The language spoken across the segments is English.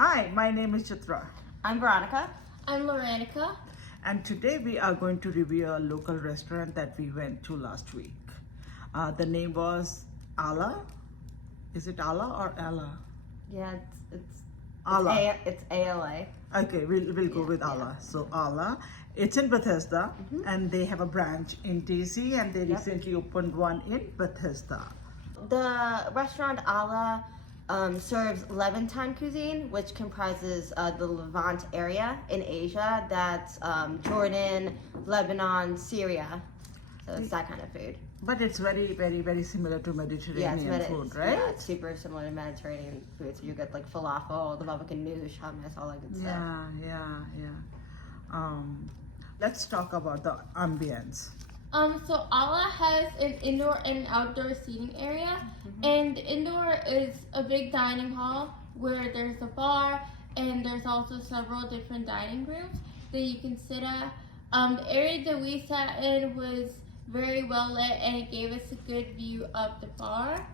Hi, my name is Chitra, I'm Veronica. I'm Loranica. and today we are going to review a local restaurant that we went to last week. The name was Ala. Is it Ala or Ala? Yeah, it's Ala. It's ALA. Okay, we'll go with Ala. So Ala, it's in Bethesda, and they have a branch in DC, and they recently opened one in Bethesda. The restaurant Ala serves Levantine cuisine, which comprises the Levant area in Asia. That's Jordan, Lebanon, Syria. So it's that kind of food. But it's very similar to Mediterranean food, right? Yeah, it's super similar to Mediterranean food. So you get like falafel, the baba ganoush, hummus, all that good stuff. Yeah. Let's talk about the ambience. So Ala has an indoor and outdoor seating area, and indoor is a big dining hall where there's a bar and there's also several different dining rooms that you can sit at. The area that we sat in was very well lit and it gave us a good view of the bar.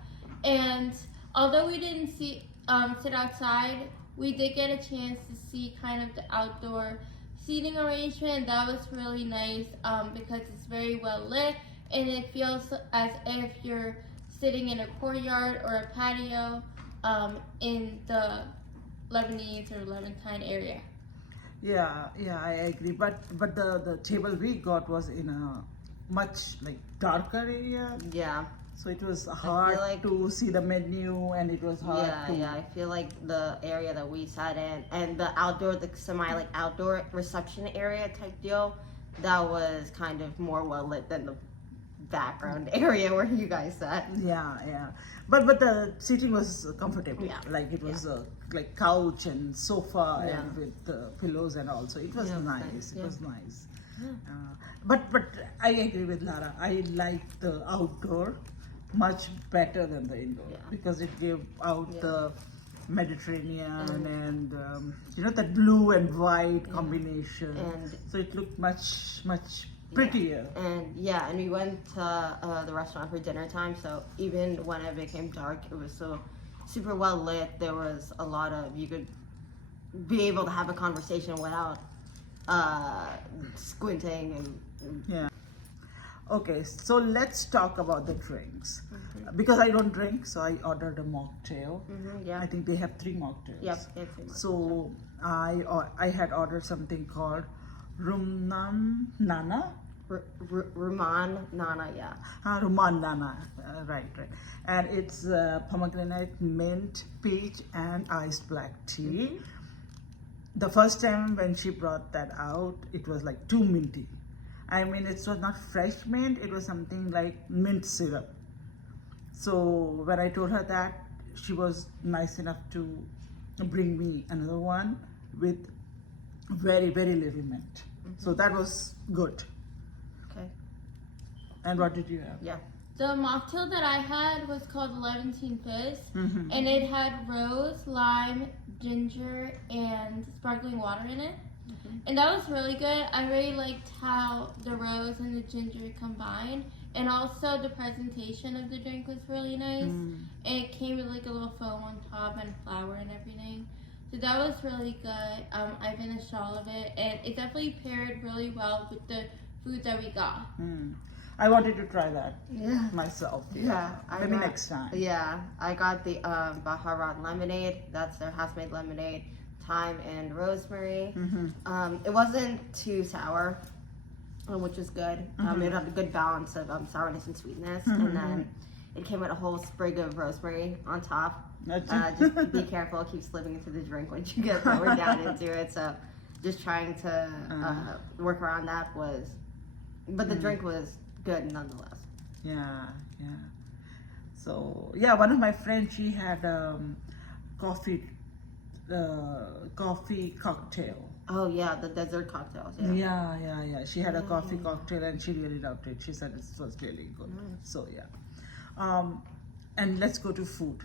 And although we didn't sit outside, we did get a chance to see kind of the outdoor seating arrangement. That was really nice because it's very well lit and it feels as if you're sitting in a courtyard or a patio in the Lebanese or Levantine area. Yeah, I agree. But the table we got was in a much like darker area. Yeah. So it was hard to see the menu, and it was hard to. Yeah, I feel like the area that we sat in and the outdoor, the outdoor reception area type deal, that was kind of more well lit than the background area where you guys sat. Yeah. But the seating was comfortable. Yeah. Like it was like couch and sofa Yeah. and with pillows and all. So it was nice. It was nice. Yeah. But I agree with Lara. I like the outdoor much better than the indoor because it gave out the Mediterranean and that blue and white combination. And so it looked much prettier. And we went to the restaurant for dinner time. So even when it became dark, it was so super well lit. There was a lot of, you could be able to have a conversation without squinting and Yeah. Okay, so let's talk about the drinks. Because I don't drink, so I ordered a mocktail. I think they have 3 mocktails. Yep. So I had ordered something called Rumman Nana. Ruman Nana, yeah. Rumman Nana, right. And it's pomegranate, mint, peach, and iced black tea. The first time when she brought that out, it was like too minty. I mean, it was not fresh mint, it was something like mint syrup. So when I told her that, she was nice enough to bring me another one with very little mint. So that was good. Okay. And what did you have? Yeah. The mocktail that I had was called Levantine Fizz, and it had rose, lime, ginger, and sparkling water in it. And that was really good. I really liked how the rose and the ginger combined, and also the presentation of the drink was really nice. It came with like a little foam on top and flour and everything. So that was really good. I finished all of it, and it definitely paired really well with the food that we got. I wanted to try that myself. Maybe next time. Yeah, I got the Baharat lemonade. That's their house-made lemonade, thyme and rosemary. It wasn't too sour, which was good. It had a good balance of sourness and sweetness, and then it came with a whole sprig of rosemary on top. Just be careful; it keeps slipping into the drink once you get lower down into it. So, just trying to work around that was, but the drink was good nonetheless. Yeah. So one of my friends, she had coffee cocktail. Oh yeah, the dessert cocktails. Yeah. She had a coffee cocktail and she really loved it. She said it was really good. So and let's go to food.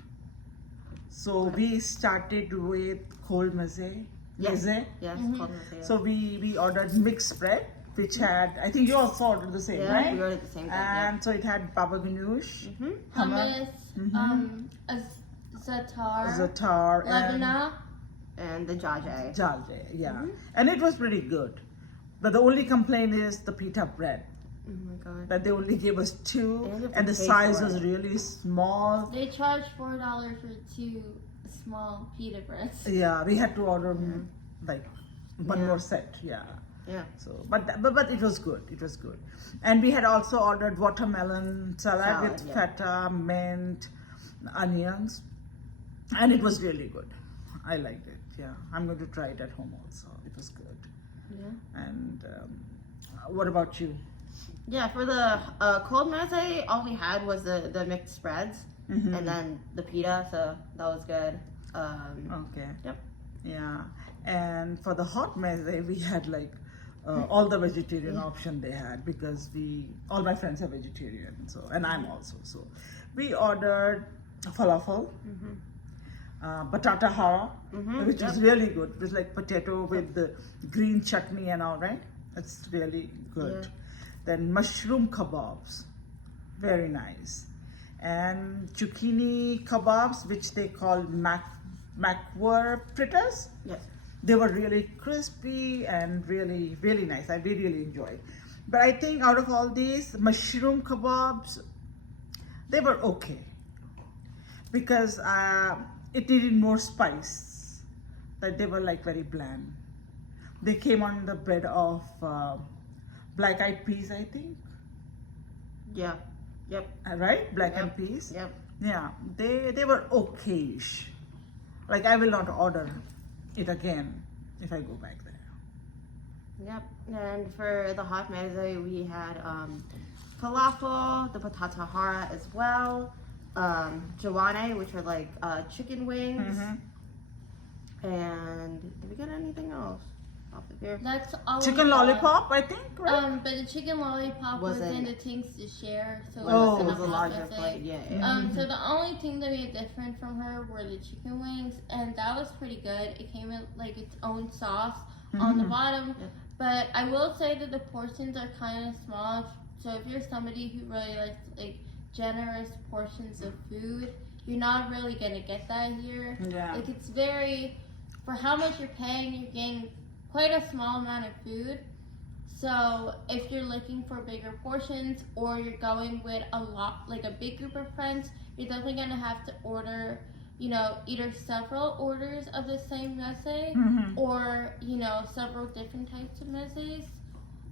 So we started with cold meze. Yes, cold meze. So we ordered mixed bread, which had, I think you also ordered the same, right? We ordered the same thing. And so it had baba ganoush, Hummus, zatar, zatar, Lebanon, and the jaje. Jalje, yeah. And it was pretty good. But the only complaint is the pita bread. Oh my god. That they only gave us two, And you have to and the pay size for was it. really small. They charge $4 for 2 small pita breads. Yeah, we had to order like one Yeah. more set. Yeah. Yeah. So, but it was good. It was good, and we had also ordered watermelon salad with yeah. feta, mint, onions, and it was really good. I liked it. Yeah, I'm going to try it at home also. It was good. Yeah. And what about you? Yeah, for the cold meze, all we had was the mixed spreads and then the pita, so that was good. Okay. Yep. Yeah, and for the hot meze, we had like all the vegetarian option they had because all my friends are vegetarian, so and I'm also so. We ordered falafel, batata hara, which is really good. It was like potato with the green chutney and all, right? It's really good. Yeah. Then mushroom kebabs, very nice, and zucchini kebabs, which they call macwar fritters. Yes. They were really crispy and really, really nice. We really enjoyed. But I think out of all these, mushroom kebabs, they were okay. Because it needed more spice. That they were like very bland. They came on the bread of black eyed peas, I think. Yeah. Yep. Right? Black Yep. eyed peas. Yep. Yeah, they were okayish. Like I will not order it again if I go back there. Yep. And for the hot meze, we had falafel, the patata hara as well, jawane, which are like chicken wings, and did we get anything else off of here? That's all. Chicken we got. lollipop, I think, right? But the chicken lollipop was Wasn't- in the things to share, so it Oh, wasn't it was a hot larger meze. plate. Yeah. So the only thing that we had different from her were the chicken wings, and that was pretty good. It came with like its own sauce on the bottom, but I will say that the portions are kind of small. So if you're somebody who really likes like generous portions of food, you're not really gonna get that here. Yeah. Like it's very, for how much you're paying, you're getting quite a small amount of food. So if you're looking for bigger portions or you're going with a lot, like a big group of friends, you're definitely gonna have to order, either several orders of the same meze or, several different types of mezes.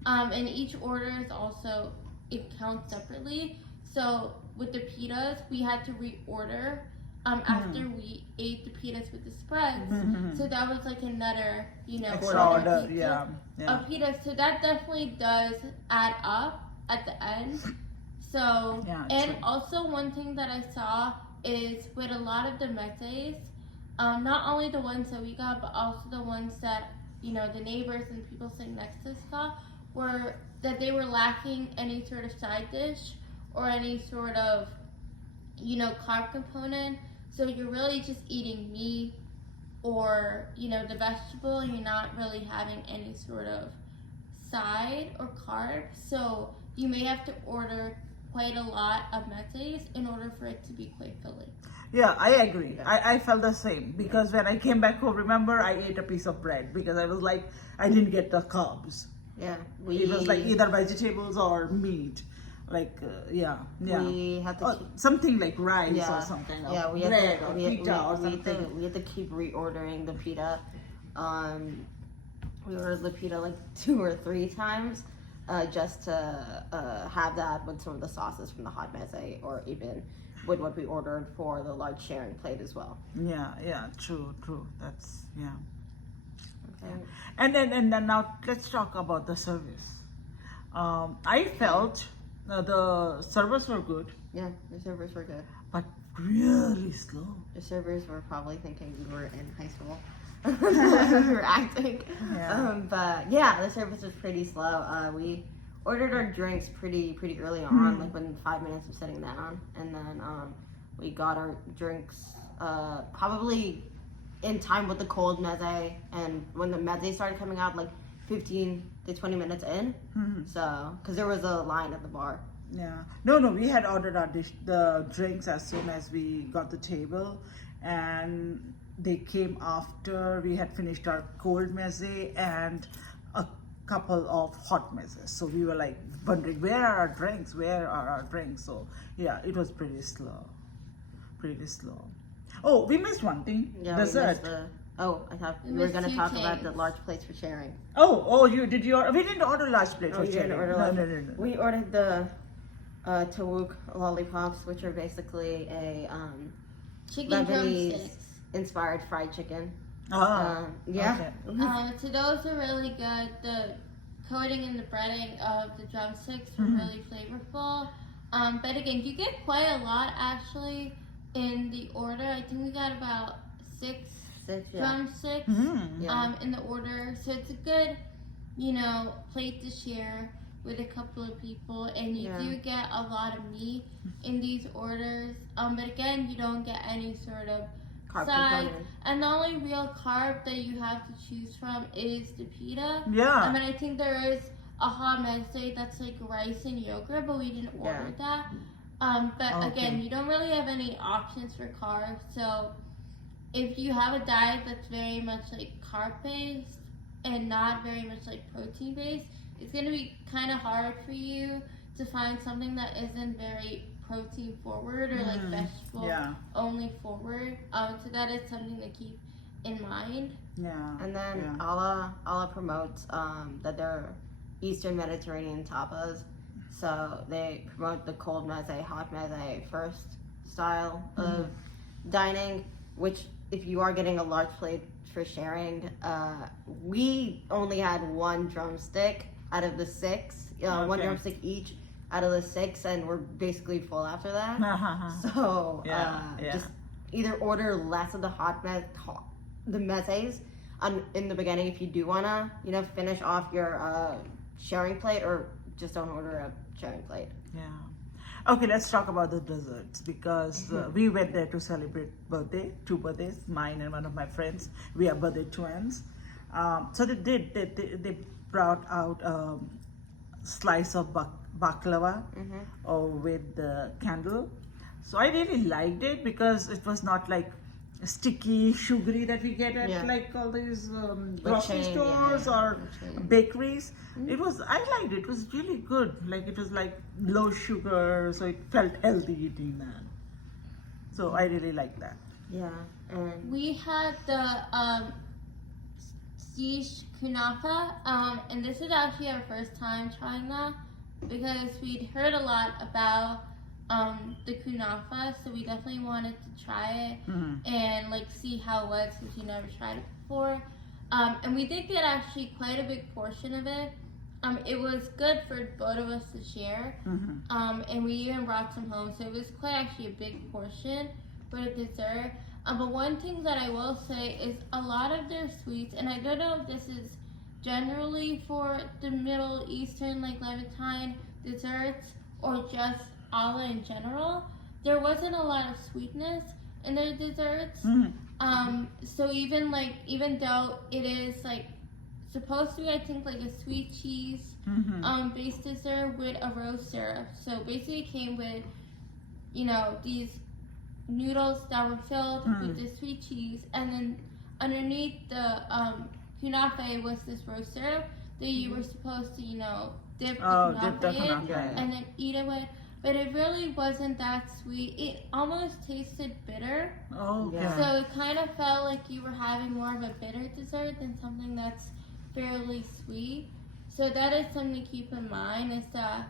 And each order is also, it counts separately. So with the pitas, we had to reorder after we ate the pitas with the spreads. So that was like another, Extra another order, pizza yeah. of pitas. So that definitely does add up at the end. So, Yeah, and true. also one thing that I saw is with a lot of the mezes, not only the ones that we got, but also the ones that, the neighbors and people sitting next to us got, were that they were lacking any sort of side dish or any sort of, carb component. So you're really just eating meat or, the vegetable, and you're not really having any sort of side or carb. So you may have to order quite a lot of mezes in order for it to be quite filling. Yeah, I agree. I felt the same because when I came back home, remember, I ate a piece of bread because I was like, I didn't get the carbs. Yeah. It was like either vegetables or meat. Like, yeah. We had to Or something like rice or some kind of we bread had to, or we, pita or we something. we had to keep reordering the pita. We ordered the pita like 2 or 3 times just to have that with some of the sauces from the hot meze, or even with what we ordered for the large sharing plate as well. Yeah, true. That's, yeah. Okay. And then now let's talk about the service. I felt the servers were good, Yeah, the servers were good. but really slow. The servers were probably thinking we were in high school. We were acting. Yeah. But yeah, the service was pretty slow. We ordered our drinks pretty early on, like within 5 minutes of sitting down, and then we got our drinks probably in time with the cold meze, and when the meze started coming out, like 15 to 20 minutes in. So, because there was a line at the bar. Yeah. No, we had ordered the drinks as soon as we got the table, and they came after we had finished our cold meze and a couple of hot mezes. So we were like wondering, where are our drinks? Where are our drinks? So yeah, it was pretty slow. Pretty slow. Oh, we missed one thing. Yeah, Dessert. I thought We we were missed going to two talk about the things. large plates for sharing. You did your. We didn't order large plate for you didn't sharing. order No, large- no, no, no. We ordered the Tawuk lollipops, which are basically a Chicken Lebanese drumsticks. inspired fried chicken. Ah, Yeah. okay. So those are really good. The coating and the breading of the drumsticks were Mhm. really flavorful. But again, you get quite a lot actually in the order. I think we got about 6 Six, yeah. drumsticks Mm. Yeah. in the order. So it's a good, plate to share with a couple of people, and you Yeah. do get a lot of meat in these orders. But again, you don't get any sort of Carb side. component. And the only real carb that you have to choose from is the pita. Yeah. I think there is a hot meze that's like rice and yogurt, but we didn't order that. But Okay. again, you don't really have any options for carbs. So if you have a diet that's very much like carb based and not very much like protein based, it's gonna be kind of hard for you to find something that isn't very protein forward or like vegetable Yeah. only forward. So that is something to keep in mind. Yeah. And then yeah. Allah promotes that they're Eastern Mediterranean tapas. So they promote the cold meze, hot meze first style of dining, which if you are getting a large plate for sharing, we only had one drumstick out of the 6, one Okay. drumstick each out of the 6, and we're basically full after that. So Yeah. just either order less of the the mezes in the beginning if you do wanna, finish off your sharing plate, or just don't order a sharing plate. Yeah. Okay, let's talk about the desserts because we went there to celebrate two birthdays, mine and one of my friends. We are birthday twins. So they brought out a slice of baklava with the candle. So I really liked it because it was not like sticky, sugary that we get at like all these grocery chain, stores or chain. bakeries. I liked it. It was really good. Like it was like low sugar, so it felt healthy eating that. So I really liked that. Yeah, and We had the quiche kunafa, and this is actually our first time trying that because we'd heard a lot about the kunafa, so we definitely wanted to try it and like see how it was since we never tried it before. And we did get actually quite a big portion of it. It was good for both of us to share, and we even brought some home, so it was quite actually a big portion for the dessert. But one thing that I will say is a lot of their sweets, and I don't know if this is generally for the Middle Eastern, like Levantine desserts, or just Allah in general, there wasn't a lot of sweetness in their desserts. So even though it is like supposed to be, I think, like a sweet cheese based dessert with a rose syrup. So basically it came with, these noodles that were filled with the sweet cheese, and then underneath the kunafe was this rose syrup that you were supposed to, dip the dip the kunafe in kunafe, yeah. and then eat it with. But it really wasn't that sweet. It almost tasted bitter. Oh, Yeah. So it kind of felt like you were having more of a bitter dessert than something that's fairly sweet. So that is something to keep in mind, is that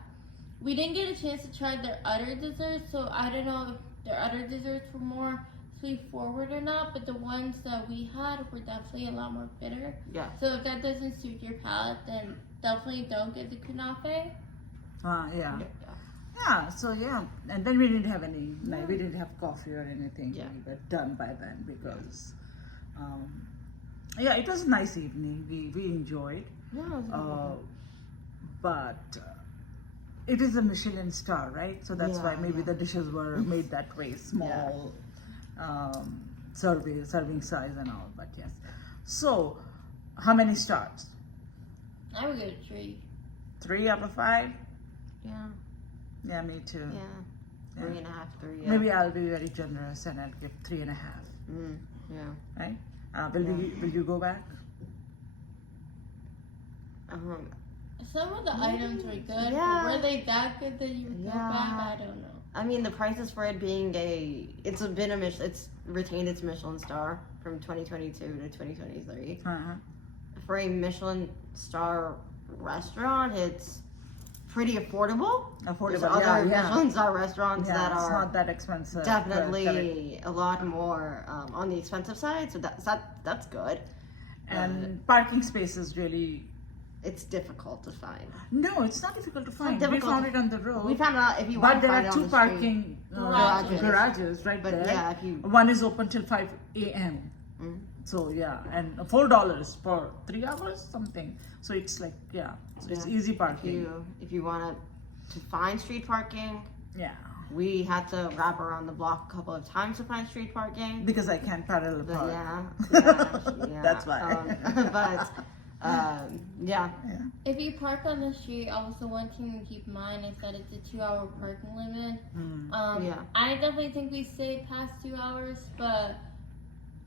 we didn't get a chance to try their other desserts, so I don't know if their other desserts were more sweet forward or not, but the ones that we had were definitely a lot more bitter. Yeah. So if that doesn't suit your palate, then definitely don't get the kunafe. Yeah. So and then we didn't have any, like, we didn't have coffee or anything. Yeah. We were done by then because, it was a nice evening. We enjoyed, but it is a Michelin star, right? So that's why maybe the dishes were made that way, small, serving size and all. But yes. So, how many stars? I would give it a 3. 3 out of 5. Yeah. Yeah, me too. Yeah. 3.5, 3. Yeah. Maybe I'll be very generous and I'll give 3.5. Yeah. right? Will you go back? Some of the items were good, Yeah. but were they that good that you would go Yeah. back? I don't know. I mean, the prices for it being it's been a Michelin, it's retained its Michelin star from 2022 to 2023. For a Michelin star restaurant, it's pretty affordable. There's other Michelin star restaurants that it's are not that expensive. definitely a lot more on the expensive side, so that's good. And parking spaces really. It's difficult to find. No, it's not difficult to find. difficult We found it on the road. We found out if you But want to there find are it two on the street. parking Garages. right But there. yeah, if you One is open till 5 a.m. So yeah, and $4 for 3 hours something. So it's like so it's easy parking. if you want to find street parking, Yeah, we had to wrap around the block a couple of times to find street parking. because I can't parallel But park. yeah, That's why. but yeah. If you park on the street, also one thing to keep in mind is that it's a 2-hour parking limit. Yeah. I definitely think we stayed past 2 hours, but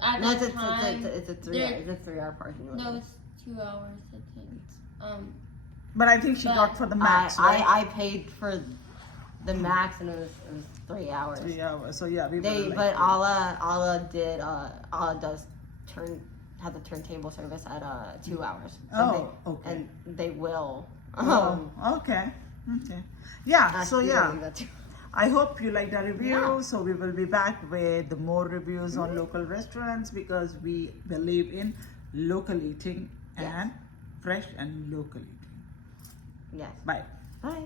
at No, that time, it's a 3-hour parking limit. no, it's 2 hours. I think. But I think she But got for the max, right? I paid for the max, and it was 3 hours. 3 hours. So yeah, we were like, But Allah does have the turntable service at 2 hours. So okay. And they will. Okay. Yeah. So yeah. That too. I hope you liked our review. Yeah. So we will be back with more reviews on local restaurants because we believe in local eating and fresh and local eating. Yes. Bye. Bye.